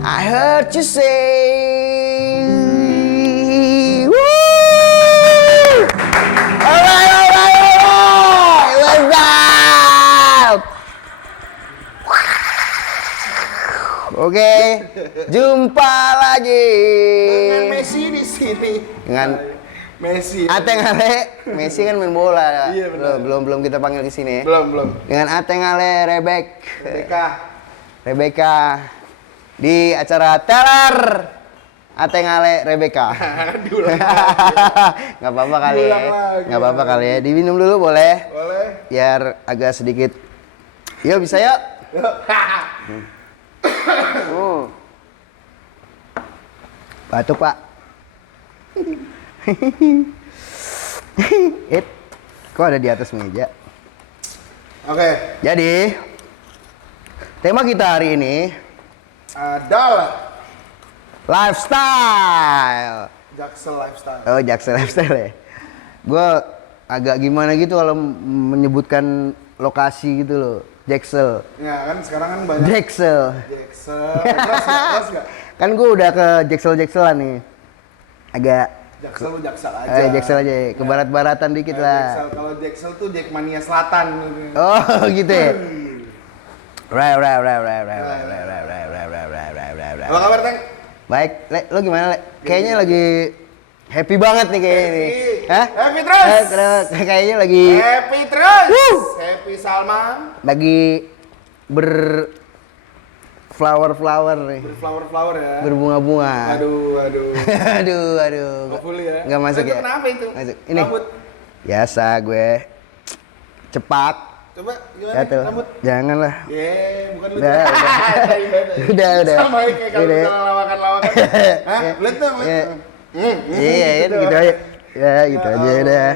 I heard you say. Woo! Alright. What's up? Oke, jumpa lagi dengan Messi di sini. Dengan Messi. Ateng Ale. Messi kan main bola. Iya, benar. Belum kita panggil ke sini. Belum. Dengan Ateng Ale Rebecca. Rebecca di acara Teller. Ateng Ale Rebecca. Nggak apa-apa kali ya. Nggak apa-apa kali ya. Diminum dulu boleh? Boleh. Biar agak sedikit. Yuk bisa yuk. Batuk Pak. Kok ada di atas meja? Oke. Jadi tema kita hari ini Adalah lifestyle. Jaksel Lifestyle. Oh, Jaksel lifestyle ya. Gue agak gimana gitu kalau menyebutkan lokasi gitu loh. Jaksel. Ya kan sekarang kan banyak Jaksel. Jaksel. Terus nggak? Kan gue udah ke Jaksel-Jakselan nih. Agak Jaksel lu Jaksel aja. Jaksel aja ya. Ke barat-baratan dikit lah. Jaksel. Kalau Jaksel tuh Jackmania Selatan. Oh, gitu ya. Right. Apa kabar, Teng? Baik, Le, lo gimana, Le? Kayaknya lagi happy banget nih kayaknya nih. Hah? Happy terus. Kayaknya lagi Happy terus. Happy Salma. lagi flower nih. Berflower ya. Berbunga-bunga. Aduh. aduh. Hopefully ya. Nggak masuk Itu ya? kenapa itu? Masuk. Ini. Rambut. Biasa gue. Cepak. Coba gimana? Ya tuh. Rambut. Janganlah. Bukan lu. Udah. Udah. Sama kayak kalau Udah. misalnya lawakan-lawakan. Hah? Lihat dong, Iya. lihat. Iya, itu gitu aja. Ya, gitu aja udah.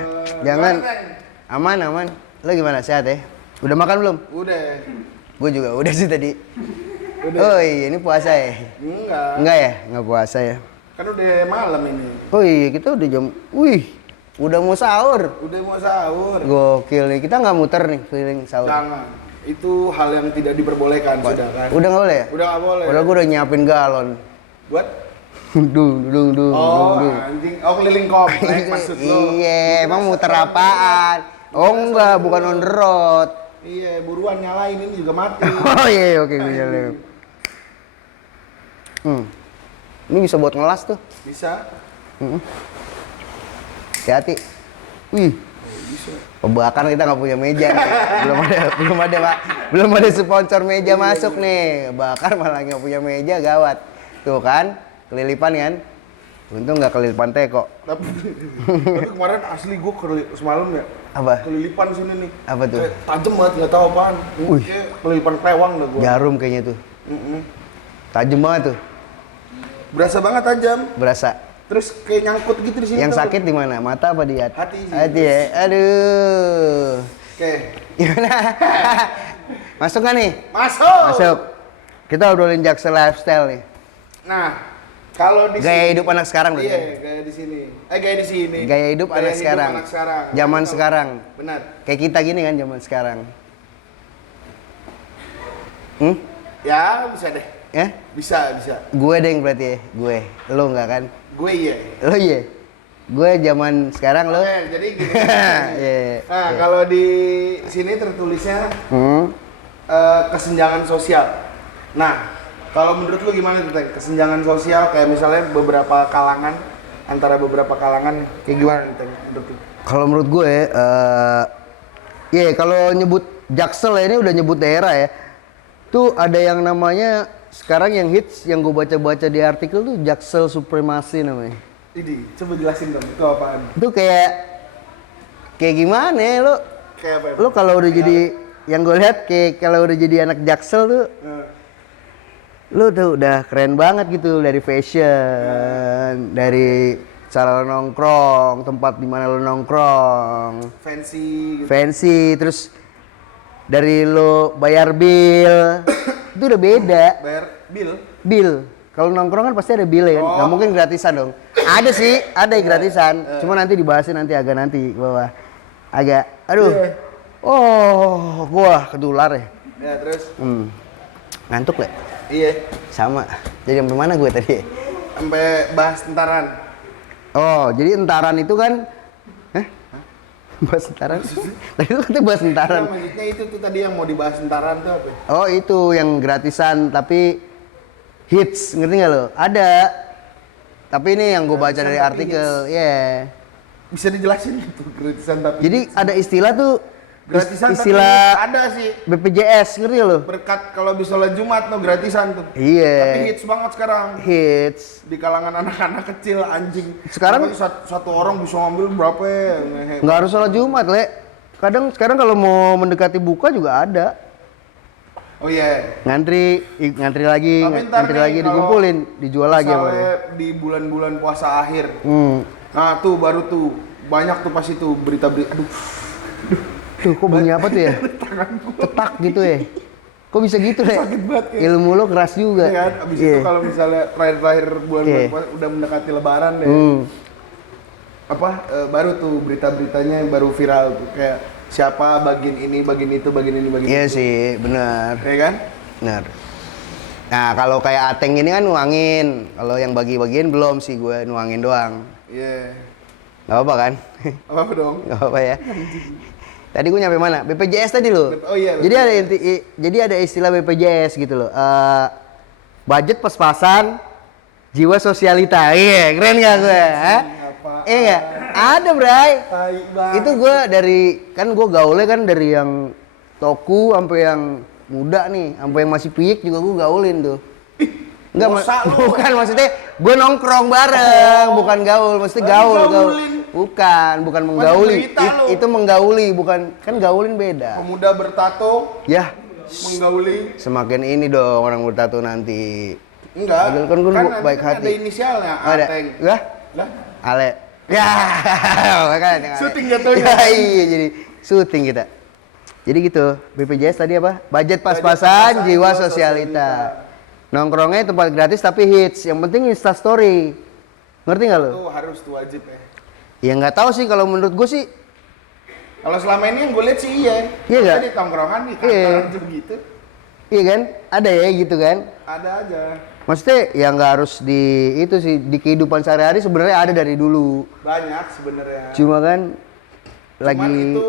Jangan. Gimana, Teng? Aman. Lo gimana? Sehat ya? Udah makan belum? Udah. Gue juga udah sih tadi. Udah. Oh iya, ini puasa ya? Enggak. Enggak ya? Enggak puasa ya? Kan udah malam ini. Oh iya, kita udah jam... Wih, udah mau sahur. Udah mau sahur. Gokil nih, kita nggak muter nih keliling sahur. Jangan. Itu hal yang tidak diperbolehkan sudah kan. Udah nggak boleh ya? Udah nggak boleh. Padahal gue udah nyiapin galon. Buat dung. anjing. Oh, keliling komplek maksud lo. Iya, emang muter apaan? Oh enggak, bukan on the road. Iya, buruan nyalain ini juga mati. Oh iya, oke gue nyalain. Ini bisa buat ngelas tuh. Bisa. Hati-hati. Wih. Pembakaran kita nggak punya meja nih. Belum ada sponsor meja masuk nih. Bakar malah nggak punya meja, gawat. Tuh kan, kelilipan kan. Untung nggak kelilipan teko. Tapi kemarin asli gue semalam ya. Apa? Kelilipan sini nih. Apa tuh? Kayak tajem banget, nggak tahu apaan. Wih. Kayak kelilipan pewang dah gue. Jarum kayaknya tuh. Tajem banget tuh. Berasa banget tajam. Berasa. Terus kayak nyangkut gitu di sini. Yang tau sakit gak? di mana? Mata apa di hati? Hati sih. Hati ya. Aduh. Oke. Gimana? Masuk nggak nih? Masuk. Kita obrolin Jaksel lifestyle nih. Nah, kalau di Gaya sini, hidup anak sekarang berarti. Iya, gaya di sini. Gaya di sini. Gaya hidup anak sekarang. Zaman Kalau- sekarang. Benar. Kayak kita gini kan zaman sekarang. Ya, bisa deh. Ya? Bisa. Gue deh yang berarti ya. Gue. Lo enggak kan? Gue iya. Lo iya. Gue zaman sekarang lo. Oke, jadi gini. Iya. Nah, kalau di sini tertulisnya kesenjangan sosial. Nah, kalau menurut lu gimana tuh, Teng? Kesenjangan sosial kayak misalnya beberapa kalangan, antara beberapa kalangan kayak gimana nih, Teng, menurut lu? Kalau menurut gue, kalau nyebut Jaksel ya, ini udah nyebut daerah ya. Tuh ada yang namanya sekarang yang hits, yang gue baca-baca di artikel tuh Jaksel Supremasi namanya. Ini, coba jelasin dong, itu apaan? Itu kayak gimana ya lo? Kayak apa? Lo kalau udah jadi, yang gue lihat kayak kalau udah jadi anak Jaksel tuh, lo tuh udah keren banget gitu, dari fashion, dari cara lo nongkrong, tempat dimana lo nongkrong, Fancy gitu. fancy, terus dari lo bayar bill, itu udah beda. Bayar Bill, kalau nongkrong kan pasti ada bill ya kan, nggak mungkin gratisan dong. Ada sih, ada yang gratisan, cuma nanti dibahasin nanti ke bawah. Agak, aduh, gua kedular ya. Ya, terus? Ngantuk lah, Iya. sama. Jadi sampai mana gue tadi? Sampai bahas tentaran. Oh, jadi entaran itu kan bahas entaran? Tadi itu katanya bahas entaran. Nah, maksudnya itu tuh tadi yang mau dibahas tentaran tuh apa? Oh, itu yang gratisan tapi hits, ngerti nggak lo? Ada. Tapi ini yang gue baca dari tapi artikel, ya. Bisa dijelasin itu gratisan tapi Jadi ada istilah tuh gratisan istilah tapi ada sih. BPJS, ngerti nggak lo? Berkat kalau bisa sholat Jumat no gratisan tuh. Iya. Tapi hits banget sekarang. Hits. Di kalangan anak-anak kecil anjing. Sekarang- Apalagi satu orang bisa ngambil berapa ya? Nggak harus sholat Jumat, Le. Kadang sekarang kalau mau mendekati buka juga ada. Oh iya. Ngantri lagi, Tapi ntar ngantri nih, lagi kalau dikumpulin, dijual lagi sama dia. Misalnya di bulan-bulan puasa akhir. Hmm. Nah tuh baru tuh banyak tuh pas itu berita-berita. Aduh, Tuh, kok bunyi apa tuh ya? tanganku. Tetak gitu ya. Kok bisa gitu, Le? Sakit banget, kayak. Ilmu lo keras juga. Iya kan? Abis Iya. itu kalau misalnya terakhir-terakhir bulan-bulan Iya. puasa udah mendekati lebaran deh. Apa baru tuh berita-beritanya baru viral tuh kayak siapa bagian ini, bagian itu, bagian ini, bagian Iya itu. sih, benar. Ya kan? Benar. Nah, kalau kayak Ateng ini kan nuangin. Kalau yang bagi-bagiin belum sih, gue nuangin doang. Iya. Gak apa-apa kan? Apa dong? Gak apa-apa ya. Tadi gue nyampe mana? BPJS tadi lo. Oh iya, Jadi ada istilah BPJS gitu loh. Budget pas-pasan, jiwa sosialita. Iya, keren gak gue? Apaan? Iya, ada Bray. Tai banget. Itu gue kan gue gaulnya kan dari yang toku sampai yang muda nih, sampai yang masih piyik juga gue gaulin tuh. Enggak, dosa lu. bukan maksudnya gue nongkrong bareng, bukan gaul, maksudnya gaul. Gaulin. Bukan menggauli. berita lu. Itu menggauli, bukan kan gaulin beda. Pemuda bertato Ya, menggauli. semakin ini dong orang bertato nanti. Enggak. Padahal kan gue nanti baik kan hati. ada inisialnya, Ada. Ateng. Lah, Lah, Ale. Ya, makanya. Syuting jatuhnya. Ya, iya, jadi syuting kita. Jadi gitu, BPJS tadi apa? Budget pas-pasan, pas-pasan, jiwa jiwa sosialita. Nongkrongnya tempat gratis tapi hits. Yang penting Insta story. Ngerti nggak lo? itu harus tuh wajib ya. Ya nggak tahu sih, kalau menurut gue sih. Kalau selama ini yang gue lihat sih iya. Iya nggak? Di tongkrongan di Iya. kantor tuh gitu. Iya kan? Ada ya gitu kan? Ada aja. Maksudnya ya nggak harus di itu sih, di kehidupan sehari-hari sebenarnya ada dari dulu. Banyak sebenarnya. Cuma kan lagi Cuman itu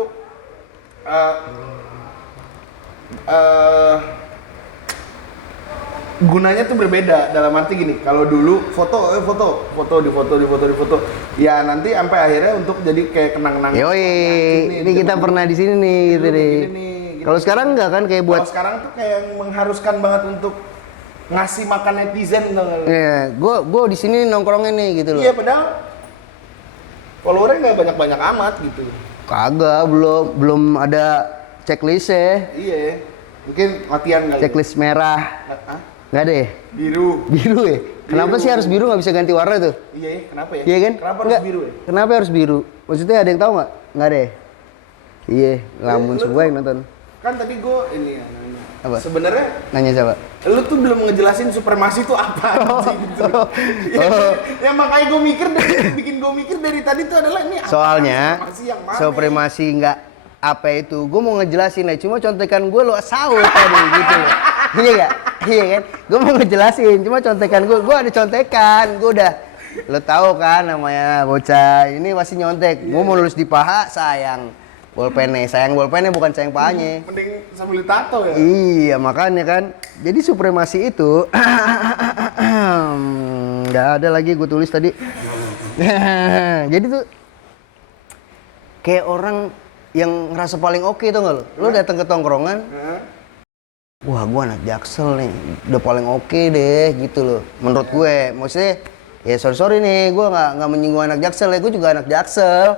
gunanya tuh berbeda dalam arti gini, kalau dulu foto di foto ya nanti sampai akhirnya untuk jadi kayak kenang-kenangan. yoi, ini kita pernah di sini nih gitu Dulu nih. begini nih, gitu. Kalau sekarang nggak kan kayak buat Kalau sekarang tuh kayak mengharuskan banget untuk ngasih makan netizen tau nggak lu? ya, gue di sini nongkrongnya nih gitu loh. Iya padahal followernya nggak banyak-banyak amat gitu. Kagak, belum ada checklistnya. Iya, mungkin latihan kali. Checklist merah. Hah? Nggak ada ya? Biru. Biru ya? Kenapa Biru. sih harus biru, nggak bisa ganti warna tuh? Iya ya, kenapa ya? Iya kan? Kenapa harus Nggak, biru ya? Kenapa harus biru? Maksudnya ada yang tahu nggak? Nggak ada ya? Iya, lamun lu semua tuh- yang nonton. Kan tadi gue ini ya nanya. Apa? Sebenarnya Nanya siapa? lu tuh belum ngejelasin supremasi itu apa sih gitu. Ya makanya gue mikir bikin gue mikir dari tadi tuh adalah ini apa Soalnya supremasi yang mana? supremasi nggak apa itu, gue mau ngejelasin aja, cuma contekan gue lo saut tadi gitu loh. Iya gak? Iya kan? Gue mau ngejelasin, cuma contekan gue ada contekan, gue udah, lo tahu kan namanya bocah ini pasti nyontek. Gue mau nulis di paha, sayang bolpennya bukan sayang pahanya. Mending sambil tato ya. Iya makanya kan, jadi supremasi itu nggak ada lagi gue tulis tadi. Jadi tuh kayak orang yang ngerasa paling oke tuh nggak lo? Lo datang ke tongkrongan, Hah? wah gue anak Jaksel nih, udah paling oke deh gitu loh. Menurut gue, maksudnya ya sorry nih, gue nggak menyinggung anak Jaksel ya, gue juga anak Jaksel.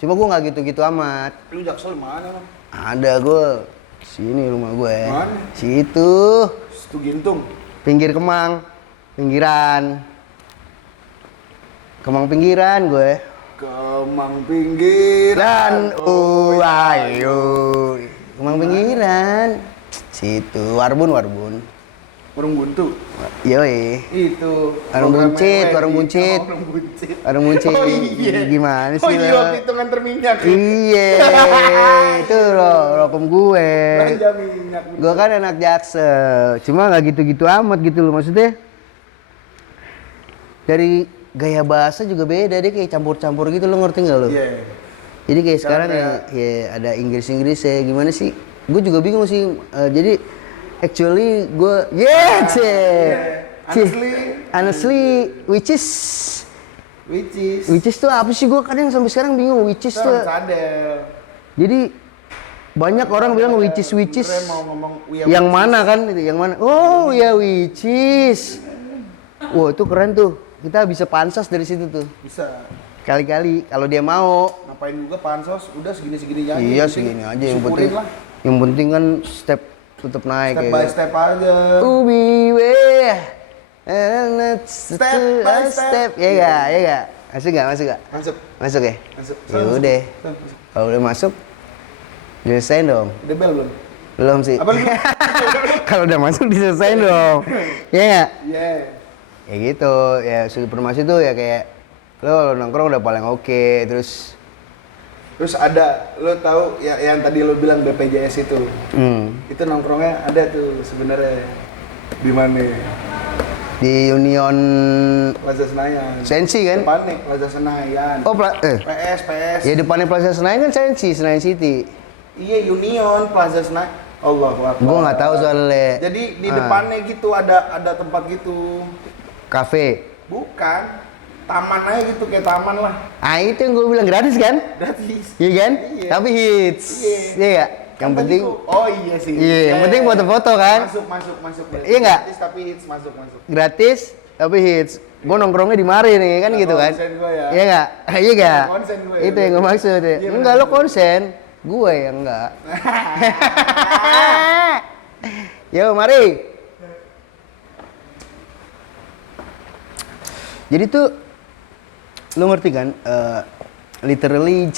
Cuma gue nggak gitu-gitu amat. Lu Jaksel mana Bang? Ada gue, sini rumah gue. Mana? Situ, Situ Gintung. pinggir Kemang, pinggiran. Kemang pinggiran gue. Kemang pinggiran. Dan ayo. Kemang pinggiran. Situ, Warbun. Warung Buntu. Yoi. Itu. Warung program buncit, MWI. warung buncit. Warung buncit. Warung buncit. Oh iya. Gimana sih Oh iya, lo? waktu itu nganter minyak. Iya, itu rokom gue. Belanja minyak. Gue kan anak Jaksel, cuma nggak gitu-gitu amat gitu loh, maksudnya dari gaya bahasa juga beda, dia kayak campur-campur gitu, lo ngerti nggak lo? Iya. Jadi kayak sekarang Kayak- ya ada Inggris ya, gimana sih? Gue juga bingung sih. Jadi actually gue honestly which is tuh apa sih, gue kadang sampai sekarang bingung which is tuh. Cadel. Jadi banyak orang bilang which is Sebenarnya mau ngomong Uya yang which mana kan itu, yang mana? Oh ya which is. Wah itu keren tuh, kita bisa pansos dari situ tuh. bisa. Kali-kali kalau dia mau. Ngapain juga pansos, udah segini-segini aja. Iya Yang penting segini aja yang syukurin penting. lah. Yang penting kan step tetap naik Step ya. by step aja. Ubi we. Step by step. Ya enggak, ya enggak. Masuk enggak? Masuk enggak? Masuk. Masuk ya? Masuk. Ya udah. Kalau udah masuk diselesain dong. Udah bel belum? Belum sih. Apa lu? Kalau udah masuk diselesain dong. Ya enggak? Iya. Ya gitu. Ya studi farmasi tuh ya kayak lo nongkrong udah paling oke, terus Terus ada, lo tahu ya yang tadi lo bilang BPJS itu. Itu nongkrongnya ada tuh sebenarnya di mana? di Union Plaza Senayan. Sensi kan? Depannya Plaza Senayan. Oh, PS. ya depannya Plaza Senayan kan Sensi, Senayan City. Iya Union Plaza Senayan. Allah Akbar. Gua nggak tahu soalnya. Jadi di depannya gitu ada tempat gitu. Kafe. Bukan. Taman aja gitu kayak taman lah. Ah itu yang gue bilang gratis kan? Gratis. Iya kan? Iya. Tapi hits. Iya. Iya nggak? Yang Kan penting. tadi oh iya sih. Iya, yang penting foto-foto kan? Masuk. Iya nggak? Gratis tapi hits masuk. Gratis tapi hits. Gue nongkrongnya di mari nih kan gitu kan? Konsen gua ya. Iya nggak? Iya nggak? Konsen gua ya. Itu yang gue maksud. Iya, Enggak bener. lo konsen, gue yang enggak. Yo mari. Jadi tuh lo ngerti kan? Literally.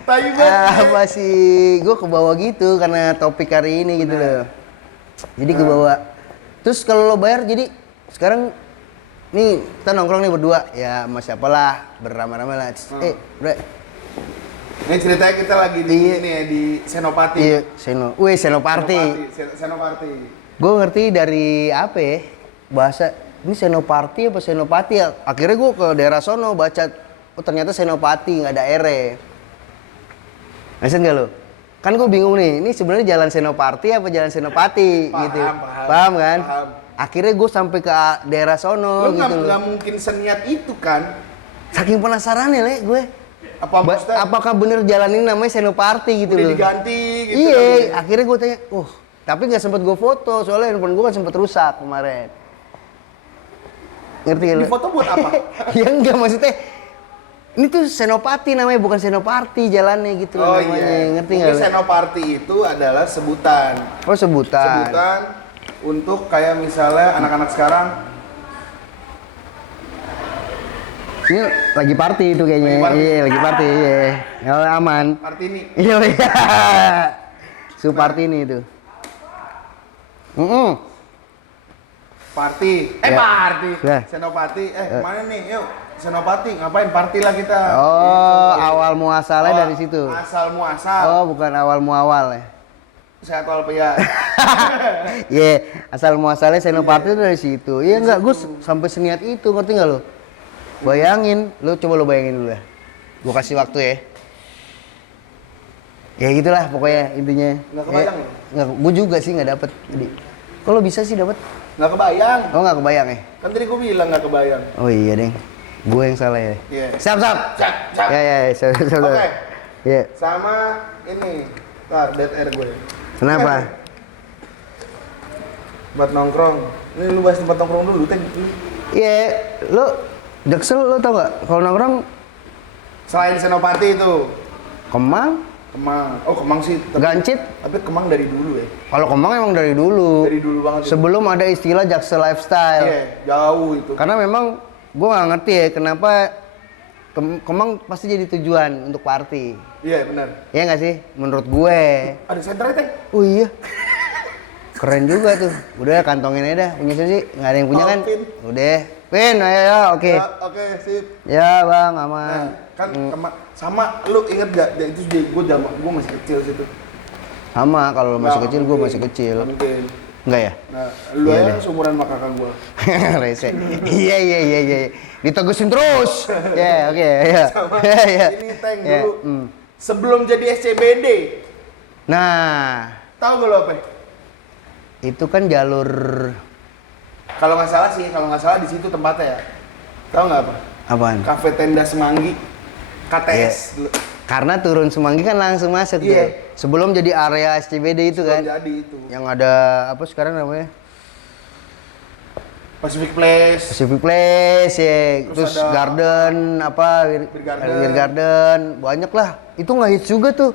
Tai banget. Apa sih? Gue kebawa gitu karena topik hari ini gitu loh. Jadi kebawa. Terus kalau lo bayar, jadi sekarang nih kita nongkrong nih berdua ya sama siapalah beramai-ramai lah. Bre. Ini ceritanya kita lagi di ini ya di Senopati. Iya, Senoparty. Senopati. Gue ngerti dari apa ya? Bahasa ini Senoparty apa Senopati ya? Akhirnya gue ke daerah sono baca, oh ternyata Senopati nggak ada R-nya. Ngerti nggak lo? Kan gue bingung nih, ini sebenarnya jalan Senoparty apa jalan Senopati gitu. Paham kan? Paham. Akhirnya gue sampai ke daerah sono Lo gitu loh. nggak mungkin seniat itu kan? Saking penasaran ya, Le, gue. Maksudnya Apakah bener jalan ini namanya Senoparty gitu udah loh? diganti gitu? Iya, kan? akhirnya gue tanya, tapi nggak sempet gue foto, soalnya handphone gue kan sempet rusak kemarin. Ngerti gak Di lo? foto buat apa? Ya enggak, maksudnya ini tuh Senopati namanya, bukan Senoparty jalannya gitu loh Oh namanya. iya. Ngerti Mungkin nggak lo? Senopati itu adalah sebutan. Oh sebutan. Sebutan untuk kayak misalnya anak-anak sekarang Ini lagi party itu kayaknya. Lagi party. Iya, lagi party. Iya. Kalau aman. Partini. Iya. Supartini itu. Party. Ya. Party. Ya. Senopati. Mana nih? Yuk. Senopati. Ngapain party lah kita? Oh, Gitu. awal muasalnya dari situ. Asal muasal. Oh, bukan awal muawal ya. Sehat walafiat. Iya, asal muasalnya Senopati itu dari situ. Iya enggak, Gus, sampai seniat itu, ngerti nggak lo? Bayangin, coba lo bayangin dulu ya. Gue kasih waktu ya. Ya gitulah pokoknya intinya. Nggak kebayang Ya, lo? nggak, gue juga sih nggak dapet. Jadi, kalau bisa sih dapet. Nggak kebayang. Oh nggak kebayang ya? Kan tadi gue bilang nggak kebayang. Oh iya deng, gue yang salah ya. Iya. Siap. Siap. Ya, siap. Oke. Iya. Sama ini. Ntar, dead air gue. Kenapa? Buat nongkrong. Ini lu bahas tempat nongkrong dulu, Teng. Iya, lo Jaksel lo tau nggak? Kalau nongkrong Selain Senopati itu, Kemang, Kemang. Oh, Kemang sih. Gancit. Tapi Kemang dari dulu ya. Kalau Kemang emang dari dulu. Dari dulu banget. itu. Sebelum ada istilah Jaksel lifestyle. Iya, jauh itu. Karena memang gue nggak ngerti ya kenapa Kemang pasti jadi tujuan untuk party. Iya, benar. Iya nggak sih? Menurut gue. Ada senternya, Teng. Oh iya. Keren juga tuh. Udah kantongin aja dah. Punya sih nggak ada yang punya kan? Pin. Udah. Pin, ayo, oke. Ya, oke, sip. Ya bang, Nah, aman. kan sama lu inget gak? Dan itu gue masih kecil situ. Sama, kalau lu masih Nggak kecil, gue mungkin. masih kecil. Nggak mungkin. Enggak ya? Nah, lu Iya aja deh. seumuran sama kakak gua. Rese. Iya. Ditegusin terus. Ya, oke, ya. Sama Iya. ini Teng Ya, dulu. Sebelum jadi SCBD, Nah, tahu gak lo apa? itu kan jalur Kalau nggak salah di situ tempatnya ya. Tahu nggak apa? apaan? Kafe Tenda Semanggi, KTS. dulu. Karena turun Semanggi kan langsung masuk tuh. Iya. Sebelum jadi area SCBD itu kan. Belum jadi itu. Yang ada apa sekarang namanya? Pacific Place. Pacific Place ya. Terus ada Garden apa Beer Garden, banyak lah. Itu nggak hits juga tuh.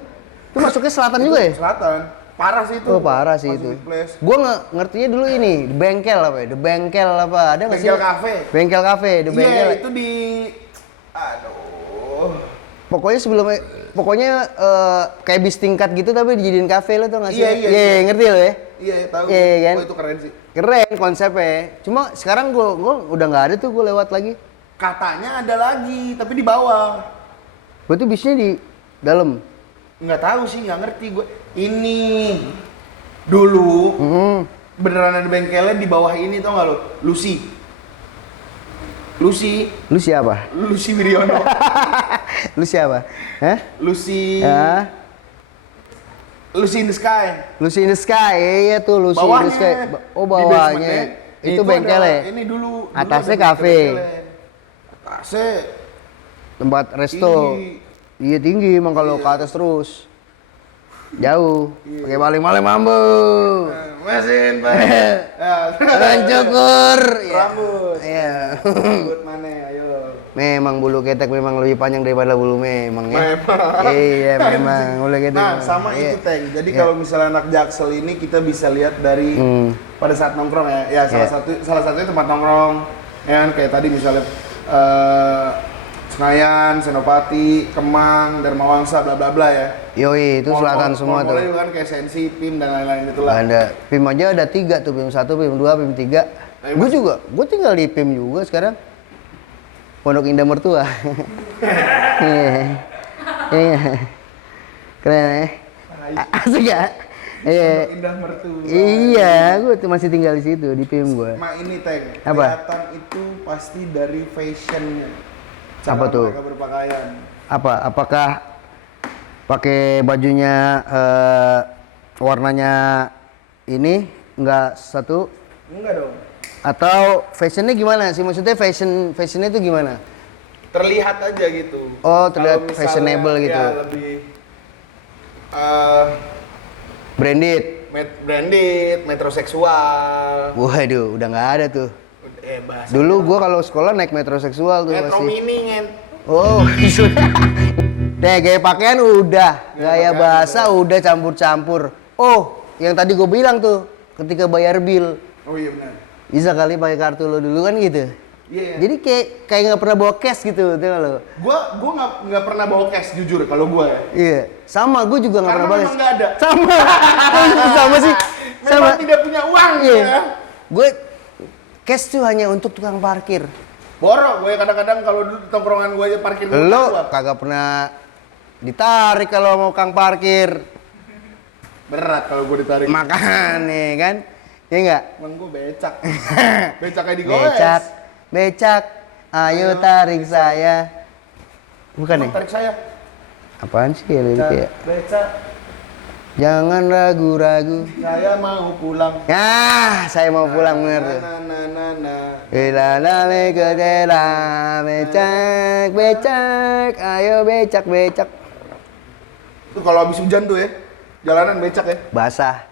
Itu masuknya selatan juga ya? Selatan. Parah sih itu. Oh parah sih itu. Pacific Place. Gua nggak ngertinya dulu ini The Bengkel apa ya? The Bengkel apa? Ada nggak sih? Bengkel Cafe. Bengkel Cafe, The Iya, Bengkel. itu di aduh. Pokoknya kayak bis tingkat gitu tapi dijadiin kafe lo tau gak sih? Iya. Ngerti lo ya? Iya, tahu. Iya, kan? Oh, itu keren sih. Keren konsepnya. Cuma sekarang gua udah nggak ada tuh, gua lewat lagi. Katanya ada lagi, tapi di bawah. Berarti bisnya di dalam. Nggak tahu sih, nggak ngerti gue. Ini dulu beneran ada bengkelnya di bawah ini, tau nggak lo? Lucy Lu siapa? Lucy Wiryono. Lu siapa? Hah? Lucy Ya. Lucy in the Sky. Lucy in the Sky, iya tuh Lucy in Bawahnya. the Sky. Oh Di bawahnya. basementnya, Itu bengkelnya. Ini dulu Atasnya ada kafe. bengkelnya. Atasnya Tempat resto. tinggi. Iya tinggi emang kalau ke atas terus. Jauh. Pakai maling-maling mambu. Mesin Pak. Orang cukur. Iya. Rambut. Iya. Rambut mana? Ayo. Memang bulu ketek memang lebih panjang daripada bulu memang ya. Memang. Iya memang bulu ketek. Nah, memang. sama Iya. itu Teng. Jadi Iya. kalau misalnya anak Jaksel ini kita bisa lihat dari pada saat nongkrong ya. Ya Iya. salah satunya tempat nongkrong. Ya kan kayak tadi misalnya Senayan, Senopati, Kemang, Dharma Wangsa, bla bla bla ya. Yoi itu selatan semua tuh. Mall-mall juga kan kayak Sensi, PIM dan lain-lain itulah. Ada PIM aja ada 3 tuh, PIM 1, PIM 2, PIM 3. Gue juga, gue tinggal di PIM juga sekarang. Pondok Indah Mertua. Iya. Iya. Keren ya. Asik ya? Iya. Pondok Indah Mertua. Iya, gue tuh masih tinggal di situ di PIM gue. Ma ini Teng, Apa? kelihatan itu pasti dari fashionnya. Apa tuh? Mereka berpakaian. Apakah pakai bajunya warnanya ini enggak satu Enggak dong. atau fashionnya gimana sih, maksudnya fashionnya itu gimana? Terlihat aja gitu. Oh, terlihat Kalau misalnya, fashionable gitu. Ya, lebih Branded. branded, metroseksual. Waduh, udah nggak ada tuh. Bahasa Dulu gua kalau sekolah naik metroseksual tuh metro masih. mini ngen. Oh, deh gaya pakaian udah, gaya pakaian bahasa udah campur-campur. Oh, yang tadi gue bilang tuh, ketika bayar bill, Oh iya benar. bisa kali pakai kartu lo dulu kan gitu. Iya. Jadi kayak nggak pernah bawa cash gitu, tuh lo. Gua nggak pernah bawa cash jujur kalau gua ya. Iya, sama gue juga nggak pernah Karena bawa memang nggak ada. Sama, sama sih, sama. Memang tidak punya uang Iya. ya. Gue cash tuh hanya untuk tukang parkir. Borok gue kadang-kadang kalau dulu di tongkrongan gue aja parkir dulu. Lo kagak pernah ditarik kalau mau kang parkir. Berat kalau gue ditarik. Makanya kan, ya enggak? Emang gue becak. Becak kayak di goes. Becak, ayo tarik saya. Bukan nih? Tarik saya. Apaan sih ya liriknya ya? Becak. Jangan ragu-ragu. Saya mau pulang. Ya, saya mau pulang bener tuh. Na. Lale ke dela, becak, ayo becak. Itu kalau habis hujan tuh ya. Jalanan becak ya. Basah.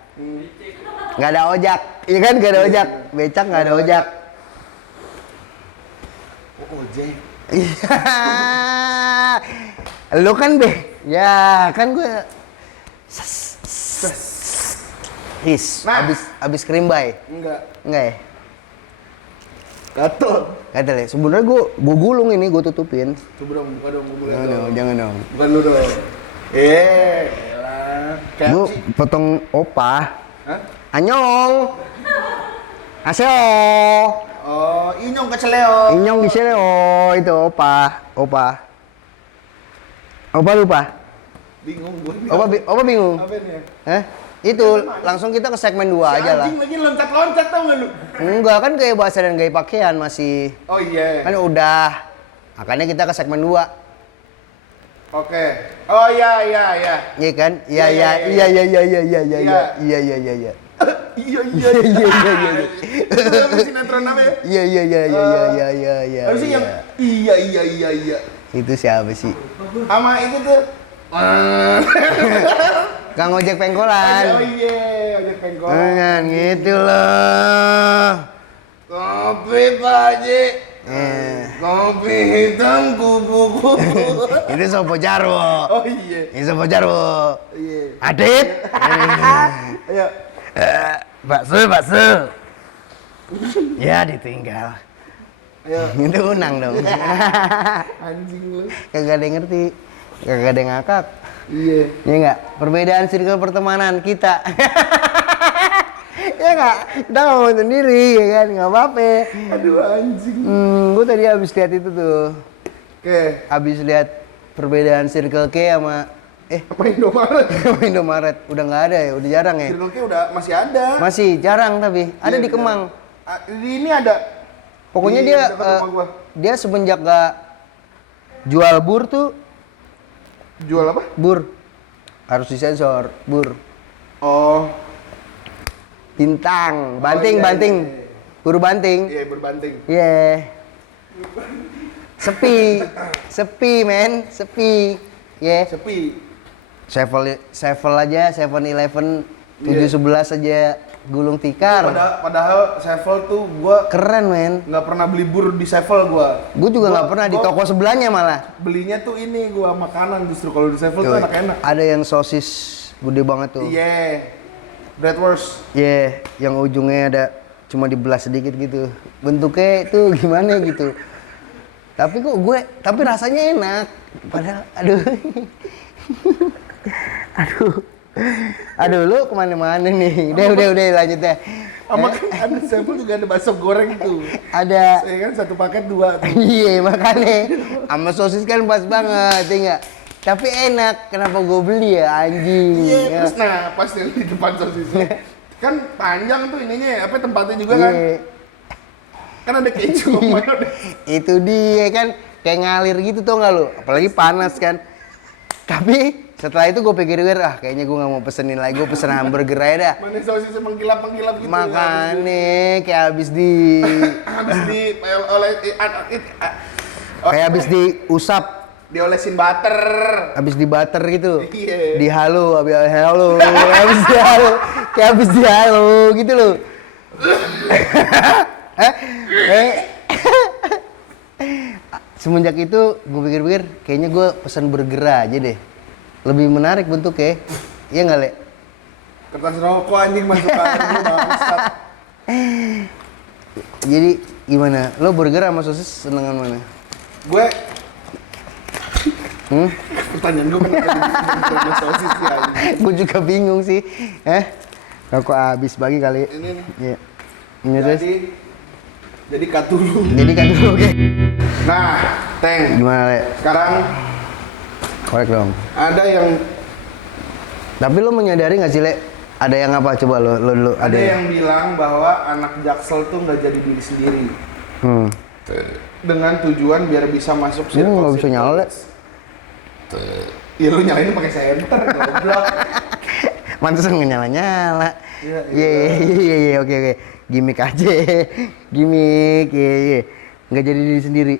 Nggak ada ojek, iya kan nggak ada ojek. Becak nggak ada ojek. Oh, ojek. Iya. Lu kan ya kan gue. Nah. Abis krimbai. Enggak. Enggak ya? Gatot. Gatel ya? Sebenarnya gue gulung ini, gue tutupin. Coba dong, buka dong, gue Jangan dong, jangan dong. Bukan lu dong. Elah. Kayak Gue apa sih? potong opa. Hah? Anyong. Aseo. Oh, inyong keceleo. Inyong di sini, oh itu opa. Opa lupa. Bingung gue. Opa bingung. Apa ini ya? Hah? Itu langsung kita ke segmen 2 aja lah. Anjing lagi loncat-loncat tau nggak lu? Enggak kan gaya bahasa dan gaya pakaian masih. Oh iya. Kan udah. Makanya kita ke segmen 2. Oke. Oh iya. Iya kan? Iya. Iya. Itu apa sinetron apa ya? Iya. Harusnya yang iya. Itu siapa sih? Sama itu tuh. Kang ojek pengkolan. Oh iya, ojek pengkol. Jangan gitu loh. Kopi Pak Haji. Kopi hitam kupu-kupu. Itu Sopo Jarwo. Oh iya. Ini Sopo Jarwo. Iya. Adit. Ayo. Bakso. Ya ditinggal. Ayo. Itu unang dong. Anjing lu. Kagak ada yang ngerti. Kagak ada yang ngakak. Iya. Ya enggak? Perbedaan circle pertemanan kita. Ya enggak? Kita ngomong sendiri ya kan, enggak apa-apa. Aduh anjing. Gue tadi habis lihat itu tuh. Oke. Habis lihat perbedaan Circle K sama Apa Indomaret? sama Indomaret. Udah nggak ada ya, udah jarang ya. Circle K udah masih ada. Masih jarang tapi ada Iya, di iya. Kemang. Di ini ada. Pokoknya Di dia dekat rumah gua. dia semenjak gak jual bur tuh, Jual apa? bur harus disensor, bur. Oh. Bintang, iya, banting, banting. iya, iya. Bur banting. Iya, berbanting. Iya. Sepi men, sepi. Ya. Sepi. Sevel aja, 7-Eleven 711 aja gulung tikar. Padahal Sevel tuh gua Keren men. nggak pernah beli bur di Sevel gua. Gue juga nggak pernah di gua toko sebelahnya malah. Belinya tuh ini gua makanan justru kalau di Sevel tuh enak-enak. Ada yang sosis gede banget tuh. Iya. Bratwurst. Iya, yang ujungnya ada cuma dibelah sedikit gitu. Bentuknya itu gimana gitu. Tapi rasanya enak. Padahal, aduh, lu kemana-mana nih. Udah lanjut deh. Sama kan ada Sevel juga ada bakso goreng tuh. Ada. Saya kan satu paket 2 tuh. Iya makanya. Sama sosis kan pas banget, ya nggak? Tapi enak. Kenapa gue beli ya anjing? Iya, Ya. terus nah pas yang di depan sosisnya kan panjang tuh ininya, apa tempatnya juga kan? Iya. Kan ada keju sama mayones. Itu dia kan kayak ngalir gitu tau nggak lu? Apalagi panas kan. Tapi setelah itu gue pikir-pikir kayaknya gue nggak mau pesenin lagi, gue pesen hamburger aja dah. Mana sosisnya menggilap-menggilap gitu. Makanya kayak habis di Habis di oleh kayak habis diusap, diolesin butter. habis di butter gitu. Iya. Di halo, habis di halo, kayak habis di halo gitu loh. Semenjak itu gue pikir-pikir kayaknya gue pesan burger aja deh. Lebih menarik bentuknya. Iya nggak Le? Kertas rokok anjing masuk ke bangsat. Jadi gimana? Lo burger sama sosis senengan mana? Gue pertanyaan gue kenapa sosis sih anjing. Gue juga bingung sih. Rokok habis bagi kali. Ini nih. Iya. Ini terus. Jadi cut dulu. Jadi kan dulu oke. Nah, Teng. Gimana Le? Sekarang Korek dong. ada yang Tapi lo menyadari nggak sih Le? Ada yang apa coba lo dulu? ada yang bilang bahwa anak Jaksel tuh nggak jadi diri sendiri. Dengan tujuan biar bisa masuk Ini nggak bisa nyala Le. Iya lu nyalain pakai senter, goblok. Mantesan nggak nyala-nyala. Iya, Iya, oke. Gimik aja. Gimik, iya. Nggak jadi diri sendiri.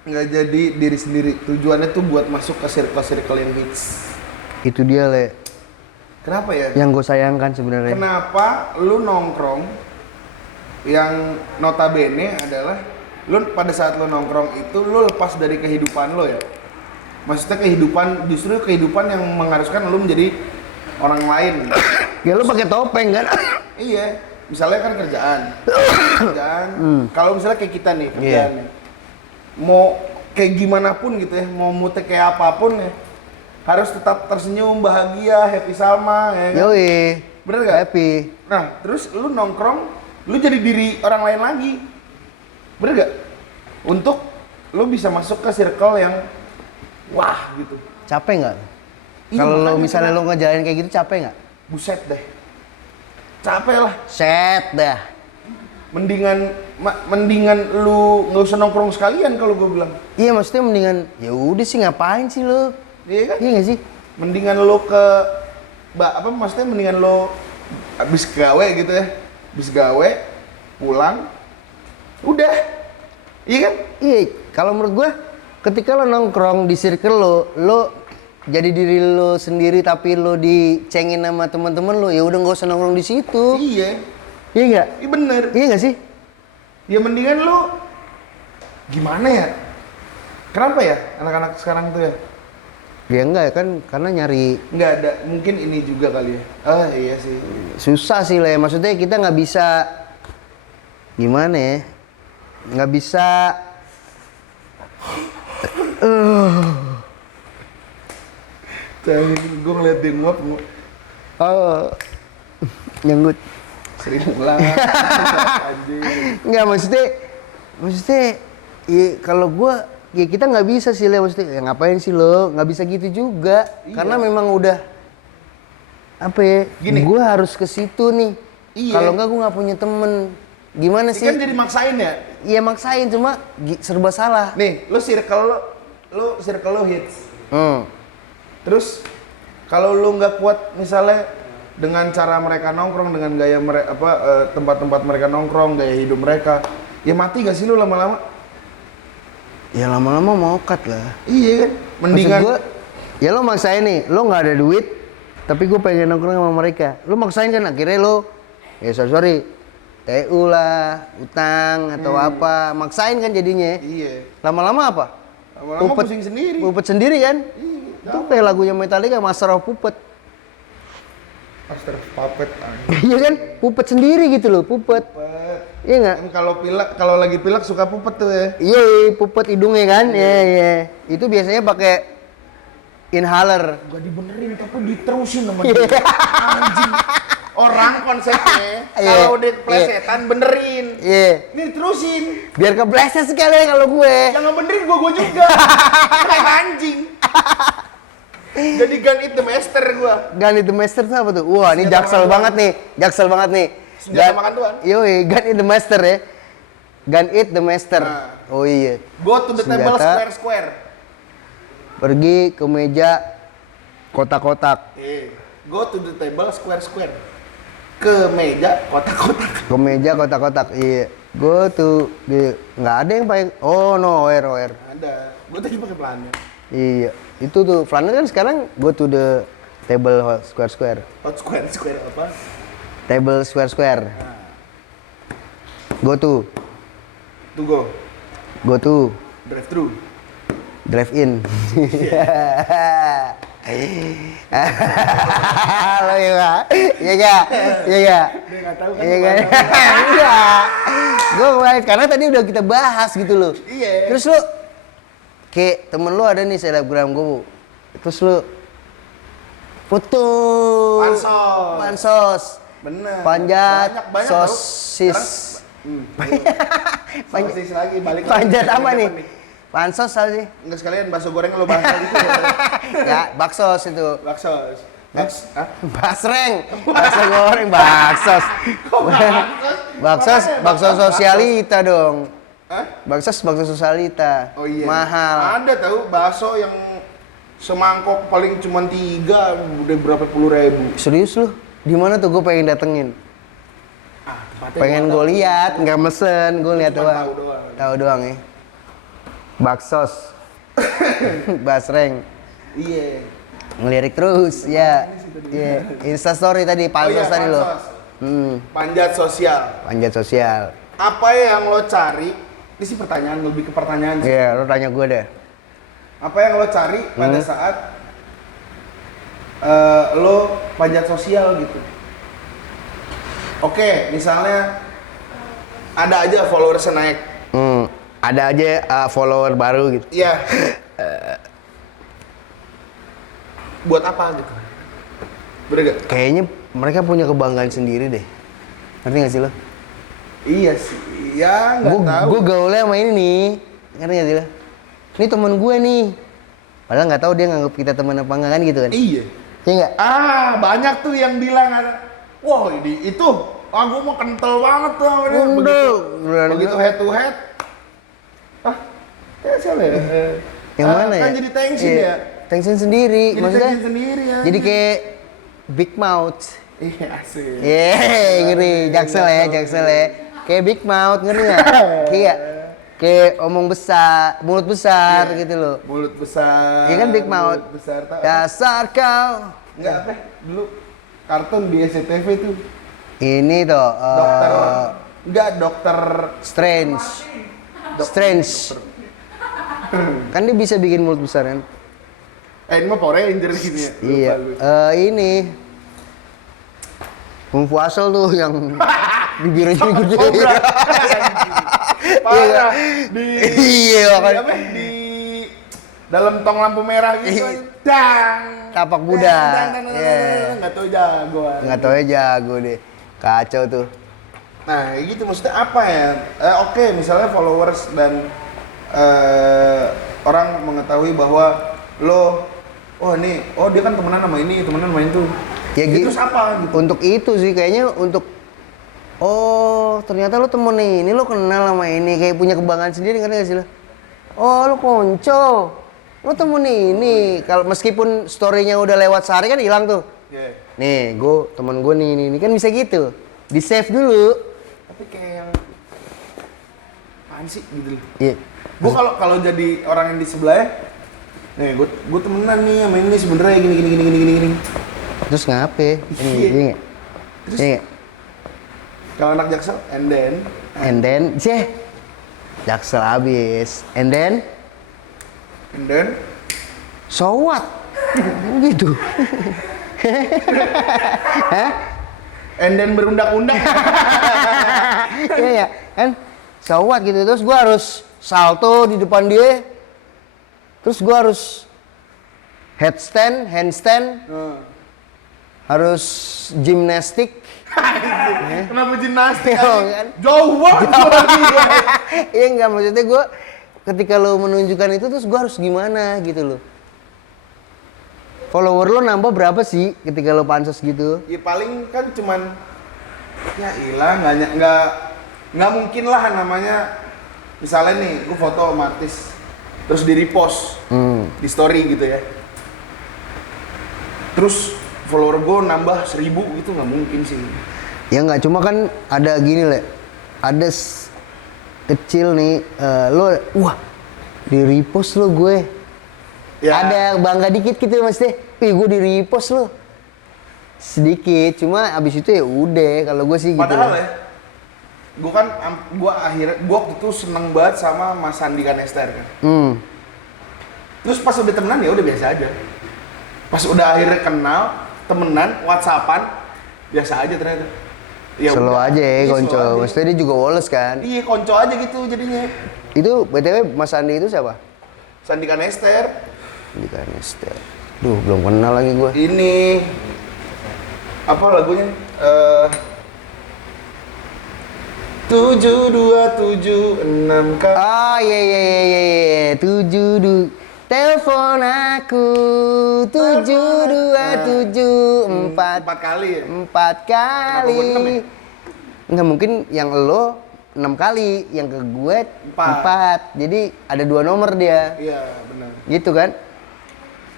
Nggak jadi diri sendiri. Tujuannya tuh buat masuk ke circle-circle yang hits. Itu dia Le. Kenapa ya? Yang gue sayangkan sebenarnya. Kenapa lu nongkrong yang notabene adalah lu pada saat lu nongkrong itu lu lepas dari kehidupan lo ya? Maksudnya justru kehidupan yang mengharuskan lu menjadi orang lain. Ya lo pakai topeng kan? Iya, misalnya kan kerjaan. Kalau misalnya kayak kita nih kerjaan, mau kayak gimana pun gitu ya, mau mutek kayak apapun ya, harus tetap tersenyum, bahagia, happy sama, ya kan? Yoi. Bener gak? Happy. Nah, terus lu nongkrong, lu jadi diri orang lain lagi. Bener gak? Untuk lu bisa masuk ke circle yang wah gitu. Capek nggak? Iya, Kalau lo makanya misalnya lo ngejalanin kayak gitu capek nggak? buset deh. Capek lah. Set dah. Mendingan lu nggak usah nongkrong sekalian kalau gue bilang. Iya maksudnya mendingan ya udah sih ngapain sih lo? Iya kan? Iya nggak sih? Mendingan lo ke maksudnya mendingan lo habis gawe gitu ya. Habis gawe pulang udah. Iya kan? Iya, kalau menurut gue ketika lo nongkrong di circle lo jadi diri lo sendiri tapi lo dicengin sama teman-teman lo, ya udah nggak usah nongkrong di situ. Iya. Iya nggak? Iya bener. Iya nggak sih? Ya mendingan lo gimana ya? Kenapa ya anak-anak sekarang tuh ya? Ya enggak ya kan karena nyari Nggak ada, mungkin ini juga kali ya. Oh iya sih. susah sih lah ya. Maksudnya kita nggak bisa gimana ya? Nggak bisa Gue ngeliat dia nguap. oh nyanggut. Sering ulang. Anjing. Nggak maksudnya ya kalau gua ya kita nggak bisa sih lah, maksudnya ya ngapain sih lo, nggak bisa gitu juga. Iya. Karena memang udah apa ya, Gini. gua harus ke situ nih. Iya. Kalau nggak gua nggak punya temen, gimana Ini sih? kan jadi maksain ya. Iya maksain, cuma serba salah. Nih, lu circle lo hits. Terus kalau lu nggak kuat misalnya dengan cara mereka nongkrong, dengan gaya mereka tempat-tempat mereka nongkrong, gaya hidup mereka, ya mati gak sih lu lama-lama? Ya lama-lama mau cut lah. Iya kan? Mendingan Maksud gua, ya lo maksain nih, lo nggak ada duit, tapi gue pengen nongkrong sama mereka. Lo maksain kan, akhirnya lo, ya sorry, TU lah, utang atau apa, maksain kan jadinya. Iya. Lama-lama apa? Lama-lama pusing sendiri. Pupet sendiri kan? Itu kayak lagunya Metallica, Master of Puppet. Master of Puppet. Iya kan? Pupet sendiri gitu loh, pupet. Iya nggak? Kan kalau lagi pilek suka pupet tuh ya. Iya, pupet hidungnya kan? Iya. Itu biasanya pakai inhaler. Gak dibenerin tapi diterusin sama dia. Anjing. Orang konsepnya kalau udah keplesetan benerin. Iya. Nih terusin. Biar kebleset sekali kalau gue. Yang ngebenerin gua juga. Kayak anjing. Jadi gun it the master gua. Gun it the master itu apa tuh? Wah, ini Senjata jaksel makan banget nih. Jaksel banget nih. Senjata makan tuan. Yoi, gun it the master ya. Gun it the master. Nah. Oh iya. Go to the table Senjata. square. Pergi ke meja kotak-kotak. Go to the table square. Ke meja kotak-kotak. Ke meja kotak-kotak. Iya. Go to the nggak ada yang pakai. Oh, no, where. Ada. Gua tadi pakai plannya. Iya. Itu tuh flanel kan sekarang go to the table square. Hot square apa? Table square. Go to. To go. Go to. Drive thru. Drive in. Halo ya, iya gak? Dia nggak tahu kan. Iya kan? gimana. Iya. Gue kemarin karena tadi udah kita bahas gitu loh. Iya. Terus lu kayak temen lu ada nih selebgram gue. Terus lu foto. Pansos. Bener. Panjat. Banyak tahu. Sosis. Sosis lagi balik. Panjat lagi. apa nih? Pansos apa sih? Enggak sekalian bakso goreng lo bahas lagi tuh. Ya, baksos itu. Bakso. Hah? Basreng, bakso goreng, baksos. Bakso sosialita dong. Hah? Bakso sosialita. Oh iya. Mahal. Ada tahu bakso yang semangkok paling cuma 3 udah berapa puluh ribu. Serius lu? Di mana tuh gue pengen datengin? Pengen gue lihat, nggak mesen, gue lihat Cuma doang. tahu doang. Tahu doang ya. Baksos. Basreng. Iya. Ngelirik terus, ya. Iya. Insta story tadi, pansos tadi lo. Panjat sosial. Panjat sosial. Apa yang lo cari? Ini sih pertanyaan, lebih ke pertanyaan sih. Iya, lo tanya gue deh. Apa yang lo cari pada saat lo panjat sosial gitu? Oke, misalnya ada aja followersnya naik. Ada aja follower baru gitu. Iya. Buat apa gitu? Bener gak? Kayaknya mereka punya kebanggaan sendiri deh. Ngerti gak sih lo? Iya sih, ya nggak tahu. Gue gaulnya sama ini nih. Ngerti gak sih lo? Ini temen gue nih. Padahal nggak tahu dia nganggap kita teman apa enggak kan gitu kan? Iya. Iya nggak? Banyak tuh yang bilang ada, wah ini itu, gua mau kental banget tuh sama dia. Begitu head to head, ya salah ya. Yang mana ya? Kan jadi tension Iya, ya. Tension sendiri, Jadi maksudnya. tension sendiri ya. Jadi kayak big mouth. Iya asik. Ngeri, Jaksel ya. Kayak big mouth, ngeri nggak? Kayak omong besar, mulut besar gitu loh. Mulut besar. Iya kan big mouth. Mulut besar. Dasar kau. Enggak apa? Dulu kartun di SCTV tuh. Ini tuh. Dokter Strange. Kan dia bisa bikin mulut besar kan? ini mah Power Ranger gini ya. Iya. Ini. Kung Fu Asal tuh yang bibirnya gede. Parah Iya kan. di dalam tong lampu merah gitu. Dang. Tapak Buddha. Iya. Enggak tahu jago. Nggak tahu ya jago deh. Kacau tuh. Nah, gitu maksudnya apa ya? Oke, misalnya followers dan orang mengetahui bahwa dia kan temenan sama ini, temenan sama itu. Ya itu gitu. apa gitu? Untuk itu sih kayaknya untuk ternyata lo temen ini, lo kenal sama ini, kayak punya kebanggaan sendiri, ngerti gak sih lo? Lo konco, lo temen ini. Kalau meskipun story-nya udah lewat sehari kan hilang tuh. Yeah. Nih, temen gue nih, ini kan bisa gitu. Di save dulu. Tapi kayak yang apaan sih gitu loh. Iya. Gue kalau jadi orang yang di sebelahnya, nih gue temenan nih sama ini sebenarnya gini. Terus ngapain? Ini nggak? Terus Iya nggak? kalau anak Jaksel, And then, Jaksel abis. And then, so what? Gitu. Hah? and then berundak-undak. Iya kan? So what gitu. Terus gua harus salto di depan dia. Terus gua harus handstand, harus gimnastik. Kenapa gimnastik? Kan? Jauh banget. Iya enggak, maksudnya gue ketika lo menunjukkan itu terus gue harus gimana gitu loh. Follower lo nambah berapa sih ketika lo pansos gitu? Ya paling kan cuman ya ilah nggak mungkin lah namanya, misalnya nih gue foto sama artis terus di repost di story gitu ya, terus follower gue nambah 1000 gitu, nggak mungkin sih. Ya nggak, cuma kan ada gini Le, ada kecil nih, lo di repost lo gue. Ya. Ada bangga dikit gitu maksudnya, gue di repost lo. Sedikit, cuma abis itu ya udah, kalau gue sih gitu. Padahal ya, gue waktu itu seneng banget sama Mas Sandi Kanester kan. Terus pas udah temenan ya udah biasa aja. Pas udah akhirnya kenal, temenan, WhatsAppan, biasa aja ternyata. Ya Slow udah. aja ya, Iya, konco. slow aja. Maksudnya dia juga woles kan. Iya, konco aja gitu jadinya. Itu BTW Mas Andi itu siapa? Sandi Kanester. Di Kanester. Duh, belum kenal lagi gue. Ini apa lagunya? 7276 kali. Oh iya. 72. Telepon aku 727 4 kali ya? 4 kali. Kenapa gua 6 ya? Enggak, mungkin yang lo 6 kali, yang ke gue 4. Jadi ada 2 nomor dia. Iya, benar. Gitu kan?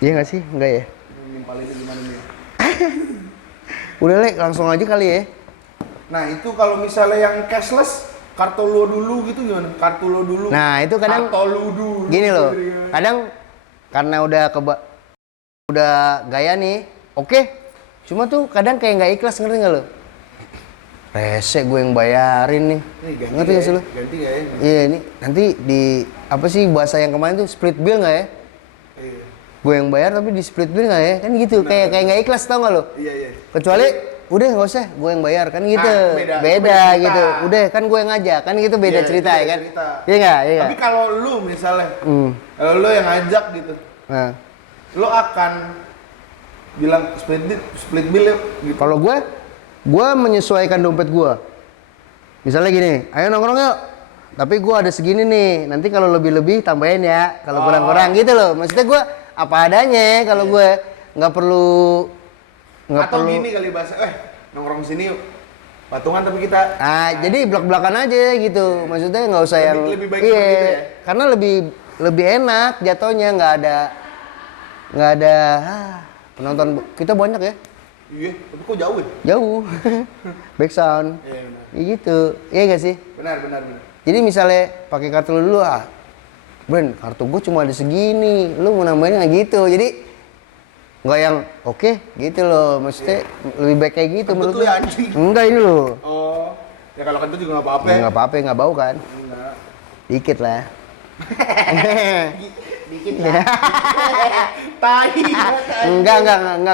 Iya nggak sih? Enggak ya? Nimpalin gimana nih? Udah Le, langsung aja kali ya. Nah, itu kalau misalnya yang cashless, kartu lo dulu gitu gimana? Kartu lo dulu. Nah, itu kadang kartu lo dulu. gini loh. Kadang karena udah gaya nih, oke. Cuma tuh kadang kayak nggak ikhlas, ngerti nggak lo? Rese gue yang bayarin nih. Ngerti nggak sih lo? Ganti nggak ya? Iya, ini nanti di apa sih bahasa yang kemarin tuh split bill nggak ya? Iya. Gue yang bayar tapi di split bill nggak ya? Kan gitu, kayak nggak ikhlas, tau nggak lo? Iya. Kecuali udah nggak usah, gue yang bayar kan gitu. Beda Beda cerita. gitu. Udah kan gue yang ngajak, kan gitu beda Iya, cerita beda ya kan? cerita. Iya nggak? Iya Tapi nggak? kalau lu misalnya, kalau lu yang ngajak gitu, Nah, lu akan bilang split bill ya gitu. kalau gue menyesuaikan dompet gue. Misalnya gini, ayo nongkrong yuk. Tapi gue ada segini nih. Nanti kalau lebih tambahin ya. Kalau kurang-kurang gitu loh. Maksudnya gue apa adanya kalau gue. nggak perlu nggak Atau perlu. gini kali bahasa, nongkrong sini yuk. Patungan tapi kita Jadi blak-blakan aja gitu. Maksudnya nggak usah yang Lebih baik iya, seperti itu ya? karena lebih enak jatuhnya, nggak ada penonton kita banyak ya. iya, tapi kok jauh ya? Jauh. Back sound. Iya benar. Ya gitu. Iya gak sih? Benar. Jadi misalnya pakai kartu lu dulu, Bren, kartu gue cuma ada segini. Lu mau nambahin nggak gitu. Jadi nggak yang oke gitu loh. Maksudnya lebih baik kayak gitu Kentut menurut lu gue. ya, anjing. Enggak ini loh. Oh, ya kalau kentut juga nggak apa-apa. Ya, nggak apa-apa, nggak bau kan? Enggak. Dikit lah. Dikit lah. Tai. Enggak,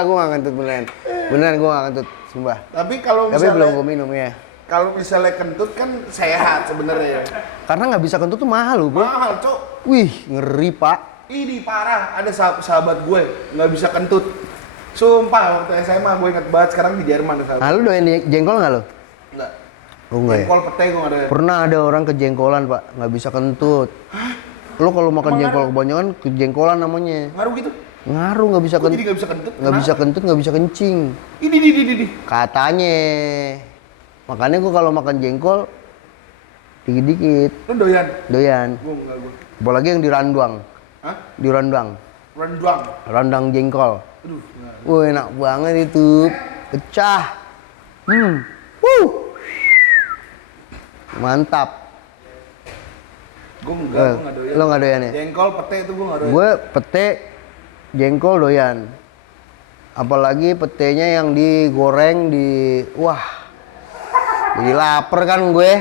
gue nggak kentut beneran. Beneran gue nggak kentut, sumpah. Tapi kalau Tapi belum misalnya gue minum ya. kalau misalnya kentut kan sehat sebenarnya ya. Karena nggak bisa kentut tuh mahal loh, bro. Mahal, Cok. Wih, ngeri pak. Ini parah, ada sahabat gue nggak bisa kentut. Sumpah, waktu SMA gue inget banget, sekarang di Jerman ada sahabat. Nah, lu doyan jengkol nggak lo? Enggak. Oh enggak ya? Jengkol pete gue nggak ada. Pernah ada orang kejengkolan pak, nggak bisa kentut. Lo kalau makan Emang jengkol ngaruh? kebanyakan kejengkolan namanya. Ngaruh gitu? Ngaruh, nggak bisa Kok kentut. jadi nggak bisa kentut? Nggak bisa kentut, nggak bisa kencing. Ini. Katanya. Makanya gua kalau makan jengkol dikit-dikit Lu doyan? doyan. Gue enggak gue. Apalagi yang dirandang. Hah? Dirandang. Rendang. Randang jengkol. Aduh, enggak. Wah, enak banget itu. Pecah. Wuh. Mantap. Gue enggak doyan. Lo nggak doyan ya? Jengkol pete itu gue nggak doyan. Gue pete jengkol doyan. Apalagi petenya yang digoreng wah. Jadi lapar kan gue.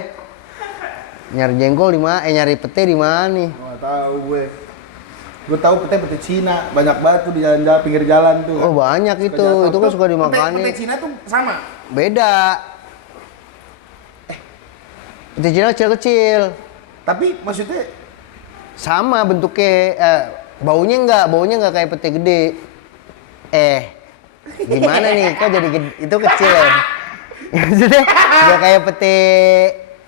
Nyari jengkol di mana? Nyari pete di mana nih? Nggak tahu gue. Gue tahu pete Cina, banyak banget tuh di jalan-jalan pinggir jalan tuh. Oh, banyak itu. Itu kan suka dimakanin. Pete Cina tuh sama. Beda. Pete Cina kecil-kecil. Tapi maksudnya Sama bentuknya, baunya nggak kayak pete gede. Gimana nih? Kok jadi gede? Itu kecil ya? Maksudnya nggak kayak pete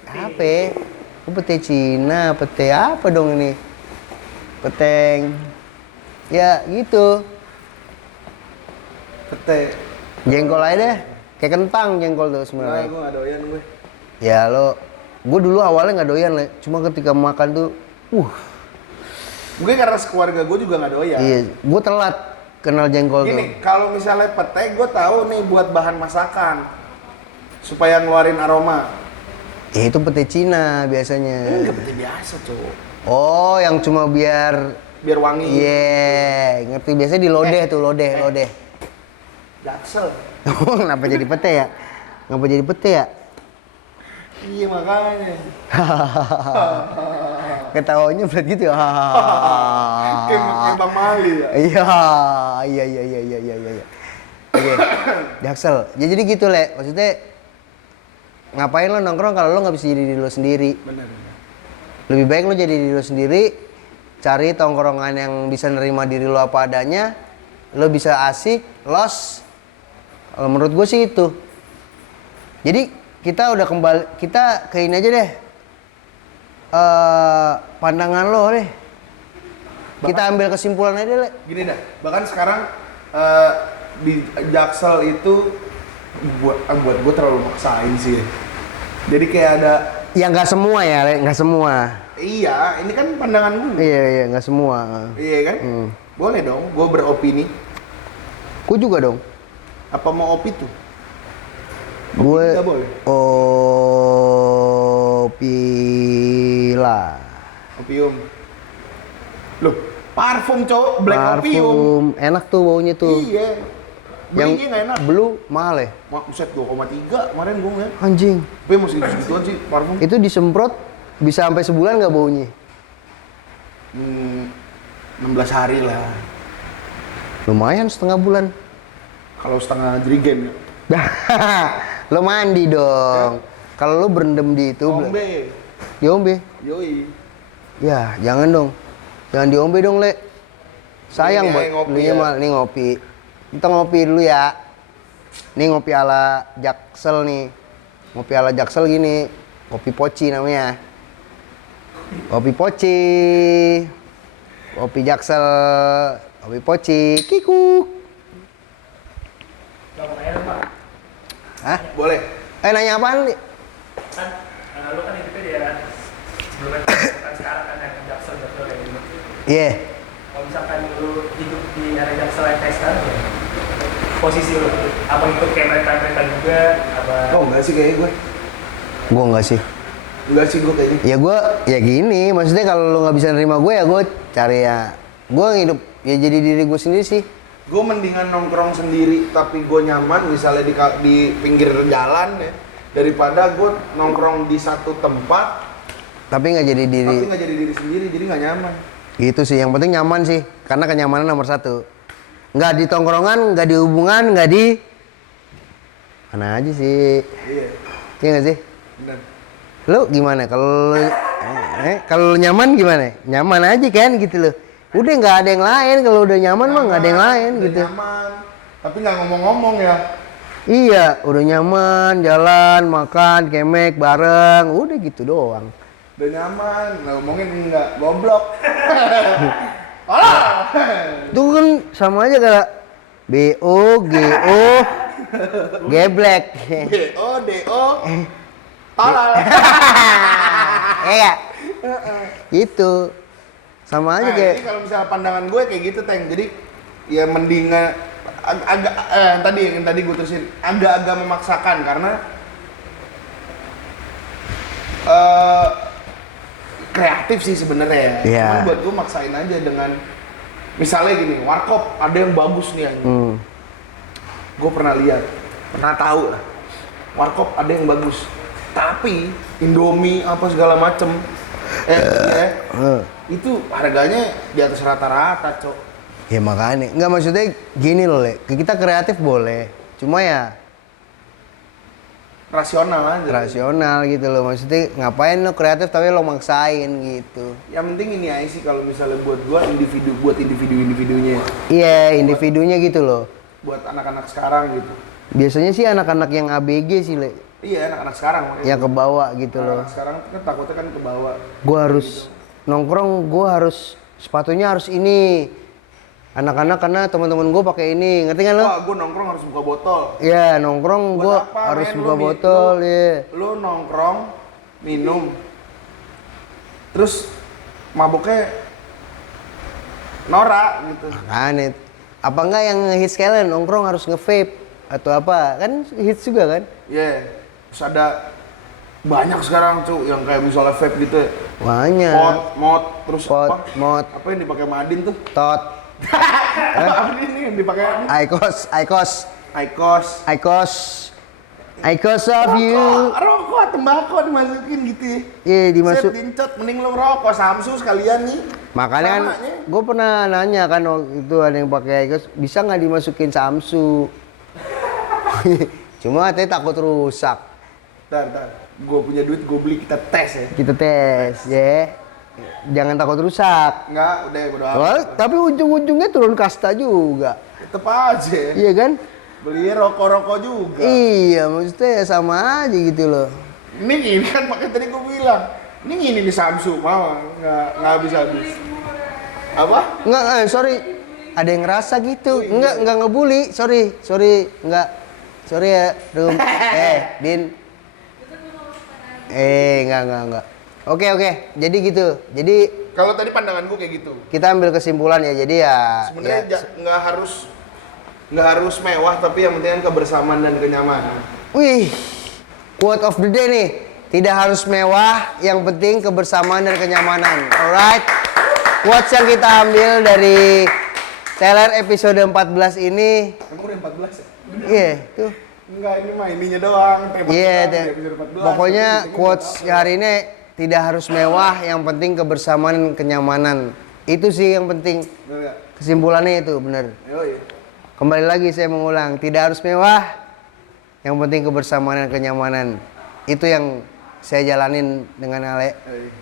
apa? Ya? Kok pete Cina? Pete apa dong ini? Peteng. Ya gitu. pete. Jengkol aja deh. Kayak kentang jengkol tuh Nah, sebenarnya. gue nggak doyan gue. Ya gue dulu awalnya nggak doyan, Le. Cuma ketika makan tuh, Mungkin karena sekeluarga gue juga nggak doyan. iya, gue telat kenal jengkol tuh. Gini, kalau misalnya pete gue tahu nih buat bahan masakan supaya ngeluarin aroma. Ya itu pete Cina biasanya. Enggak pete biasa, cowok. Oh, yang cuma biar Wangi. iya, ngerti biasanya di lodeh tuh, lodeh. Jaksel. Kenapa jadi pete ya? Kenapa jadi pete ya? Iya makanya. Ketawanya berat gitu ya. Kayak Bang Mali ya. Iya. Oke, Jaksel. Ya jadi gitu, Le. Maksudnya ngapain lo nongkrong kalau lo nggak bisa jadi diri lo sendiri? Benar. Lebih baik lo jadi diri lo sendiri, cari tongkrongan yang bisa nerima diri lo apa adanya, lo bisa asik, los. Kalau menurut gue sih itu. Jadi kita udah kita ke ini aja deh. Pandangan lo deh. Kita ambil kesimpulan aja, Le. Gini dah, bahkan sekarang di Jaksel itu buat gue terlalu maksain sih. Jadi kayak ada Ya nggak semua ya, Le. Nggak semua. iya, ini kan pandangan gue. Iya, nggak semua. Iya kan? Boleh dong, gue beropini. Gue juga dong. Apa mau opi tuh? Gue nggak boleh? Opila. Opium. Loh, parfum cowok, black opium. Parfum. Enak tuh baunya tuh. Iya. Belinya nggak enak. Blue mahal ya? Wah, buset 2,3 kemarin gue ngeliat. Anjing. Tapi masih gitu-gituan sih parfum. Itu disemprot bisa sampai sebulan nggak baunya? 16 hari lah. Lumayan setengah bulan. Kalau setengah jerigen ya. Lo mandi dong. Kalau lo berendam di itu, Ombe. diombe. Yoi. Ya, jangan dong. Jangan diombe dong, Le. Sayang Ini buat aja ngopi belinya ya. mah. Nih ngopi. Kita ngopi dulu ya. Nih ngopi ala Jaksel nih. Ngopi ala Jaksel gini. Kopi poci namanya. Kopi poci. Kopi Jaksel. Kopi poci. Kikuk. Hah? Boleh. Nanya apaan, Li? Kan lu kan hidupnya di era sebelumnya kan sekarang kan yang jaksel kayak gitu. Iya. Kalau misalkan lu hidup di era jaksel yang kayak sekarang ya, posisi lu apa ikut kayak mereka juga apa? Oh enggak sih kayaknya gue. Gue enggak sih. Enggak sih gue kayaknya. Ya gue, ya gini, maksudnya kalau lu nggak bisa nerima gue ya gue cari ya, gue hidup ya jadi diri gue sendiri sih. Gue mendingan nongkrong sendiri tapi gue nyaman misalnya di pinggir jalan ya, daripada gue nongkrong di satu tempat Tapi nggak jadi diri. tapi nggak jadi diri sendiri, jadi nggak nyaman. Gitu sih, yang penting nyaman sih, karena kenyamanan nomor satu. Nggak di tongkrongan, nggak di hubungan, nggak di mana aja sih. Iya, Iya nggak sih? benar. Lu gimana? Kalau lu nyaman gimana? Nyaman aja kan gitu loh. Udah nggak ada yang lain, kalau udah nyaman mah nggak ada yang lain Udah gitu. Nyaman, tapi nggak ngomong-ngomong ya. Iya, udah nyaman, jalan, makan, kemek bareng, udah gitu doang. Udah nyaman, nggak ngomongin enggak, goblok. Alah. Itu kan sama aja kayak BO, GO, geblek. DO, tolol. Iya. Gitu. Sama aja Nah, kayak ini kalau misalnya pandangan gue kayak gitu, Teng. Jadi ya mendingan agak yang tadi gue terusin agak-agak memaksakan karena kreatif sih sebenarnya ya. Iya. Cuman buat gue maksain aja dengan misalnya gini, warkop ada yang bagus nih anjing. Gue pernah lihat, pernah tahu lah. Warkop ada yang bagus. Tapi Indomie apa segala macem itu harganya di atas rata-rata, Cok. ya makanya. Enggak, maksudnya gini loh, Le. Kita kreatif boleh. Cuma ya Rasional aja. rasional gitu loh. Maksudnya ngapain lo kreatif tapi lo maksain gitu. Yang penting ini aja sih kalau misalnya buat gua individu-individunya. Iya, individunya gitu loh. Buat anak-anak sekarang gitu. Biasanya sih anak-anak yang ABG sih, Le. Iya, anak-anak sekarang makanya. Yang kebawa gitu loh. Anak-anak sekarang kan takutnya kan ke bawah. Gua harus nongkrong, gua harus sepatunya harus ini. Anak-anak karena teman-teman gua pakai ini, ngerti kan lo? Wah, gua nongkrong harus buka botol. Iya, nongkrong Buat gua apa, harus men? buka Lu botol, ya. Lu nongkrong, minum. Terus mabuknya norak gitu. Makanya, apa enggak yang hits kalian nongkrong harus nge-vape atau apa? Kan hits juga kan? Iya. Terus ada banyak sekarang tuh yang kayak misalnya vape gitu ya. Banyak. Mod, terus Pot, apa? mod, Apa yang dipakai Madin tuh? tot, Apa ini yang dipakai Madin? Icos of you. Rokok, tembakau dimasukin gitu ya. Iya, dimasuk. Sep dincot, mending lu ngerokok Samsu sekalian nih. Makanya kan, Samanya. gue pernah nanya kan waktu itu ada yang pakai Icos, bisa nggak dimasukin Samsu? Cuma katanya takut rusak. Ntar. Gue punya duit, gue beli, kita tes ya. Kita tes, ya. Jangan takut rusak. Enggak, udah bodo Wah, amat. tapi ujung-ujungnya turun kasta juga. Tetep aja. Iya kan? Beli rokok-rokok juga. Iya, maksudnya ya sama aja gitu loh. Ini kan makanya tadi gue bilang. Ini di Samsu, mau nggak habis-habis. Apa? Enggak, sorry. Ada yang ngerasa gitu. Enggak ngebully. Sorry, enggak. Sorry ya, Rum. Din. Enggak. Oke. Jadi gitu. Jadi Kalau tadi pandangan gue kayak gitu. kita ambil kesimpulan ya. Jadi ya Sebenarnya ya, nggak harus mewah, tapi yang penting kan kebersamaan dan kenyamanan. wih. Quote of the day nih. Tidak harus mewah, yang penting kebersamaan dan kenyamanan. Alright. Quotes yang kita ambil dari Teler episode 14 ini. Emang udah 14 ya? Iya, tuh. Enggak, ini mah ininya doang. Tema Iya, kita di episode 14. pokoknya Tapi quotes hari ini tidak harus mewah, yang penting kebersamaan dan kenyamanan. Itu sih yang penting. Bener nggak? Kesimpulannya itu benar. Yoi. Kembali lagi saya mengulang, tidak harus mewah, yang penting kebersamaan dan kenyamanan. Itu yang saya jalanin dengan Ale.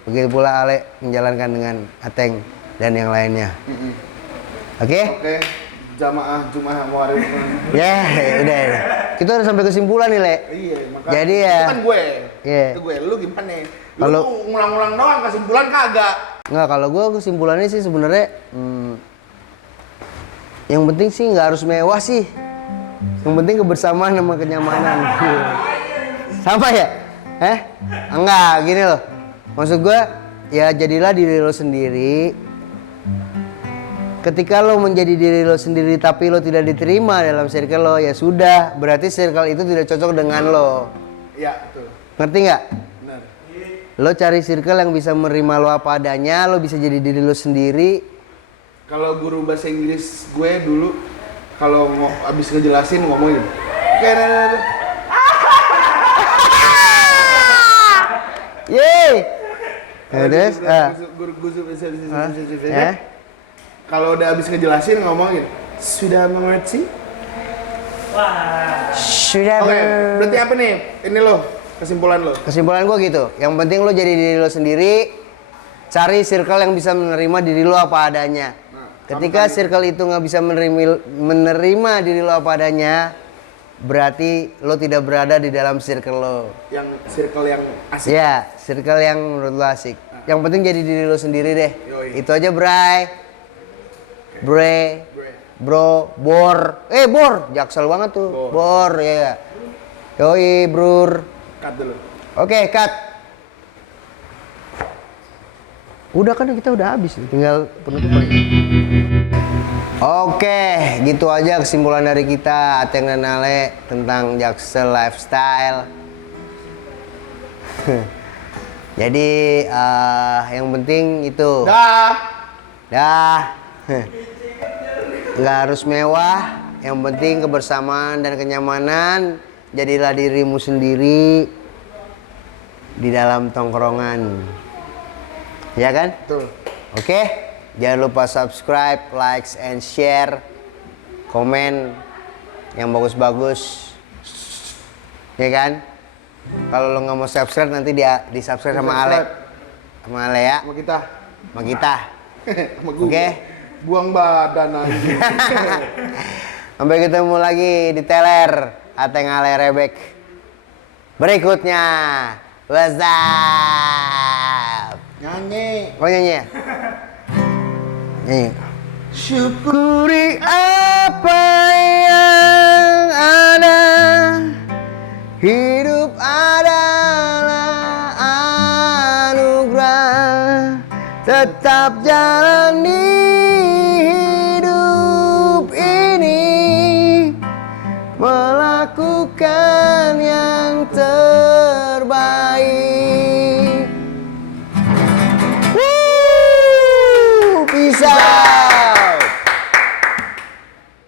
Begitu pula Ale menjalankan dengan Ateng dan yang lainnya. Oke? Oke, jamaah Jumat Muharram. Ya, udah. Kita udah sampai kesimpulan nih, Le. Iya, makanya. Jadi ya. Itu kan gue. Iya. Itu gue. Lu gimana? Lu Kalau- tuh ngulang-ngulang doang, kesimpulan kagak. Nggak, kalau gue kesimpulannya sih sebenarnya yang penting sih nggak harus mewah sih. Yang penting kebersamaan sama kenyamanan. Sama ya? Enggak, gini loh. Maksud gue, ya jadilah diri lo sendiri. Ketika lo menjadi diri lo sendiri tapi lo tidak diterima dalam circle lo, ya sudah, berarti circle itu tidak cocok dengan lo. Iya, betul. Ngerti nggak? Benar. Lo cari circle yang bisa menerima lo apa adanya, lo bisa jadi diri lo sendiri. Kalau guru bahasa Inggris gue dulu, kalau abis ngejelasin ngomongin, oke, Yeay! Terus, guru bahasa Inggris. Kalau udah habis ngejelasin ngomongin, sudah mengerti? Wah. Sudah. Oke, berarti apa nih? Ini lo, kesimpulan lo. Kesimpulan gue gitu. Yang penting lo jadi diri lo sendiri. Cari circle yang bisa menerima diri lo apa adanya. Ketika circle itu nggak bisa menerima diri lo apa adanya, berarti lo tidak berada di dalam circle lo. Yang circle yang asik. Ya, circle yang menurut lo asik. Yang penting jadi diri lo sendiri deh. Yoi. Itu aja, Bray. Bro, Bor. Bor, jaksel banget tuh. Bor, ya. Yoi, brur. Cut dulu. Oke, cut. Udah kan kita udah habis, tinggal penutupan. Oke, gitu aja kesimpulan dari kita Ateng dan Ale tentang Jaksel lifestyle. Jadi yang penting itu. Dah. Nggak harus mewah, yang penting kebersamaan dan kenyamanan. Jadilah dirimu sendiri di dalam tongkrongan. Ya kan? Betul. Oke, jangan lupa subscribe, likes, and share. Komen yang bagus-bagus. Ya kan? Kalau lo nggak mau subscribe nanti di subscribe sama Ale. Sama Ale ya. Sama kita. Sama kita. Sama gue. Oke. Buang badan aja. Sampai ketemu lagi di teler Ateng Ale Rebek berikutnya. What's up? Nyanyi. Oh nyanyi ya? Nyanyi. Syukuri apa yang ada. Hidup adalah anugerah. Tetap jalani